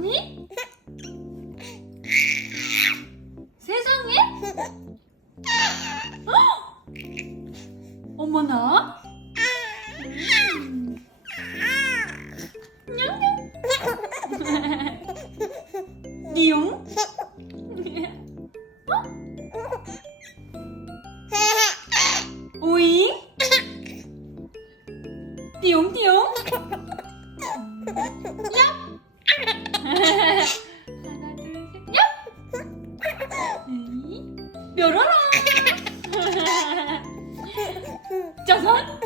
아니? 세상에? 헉! 어머나? 냥냥. 띠용? 오잉? 띠용띠용? 얍! 하나 둘셋 얍! 뾰로롱! 짜잔!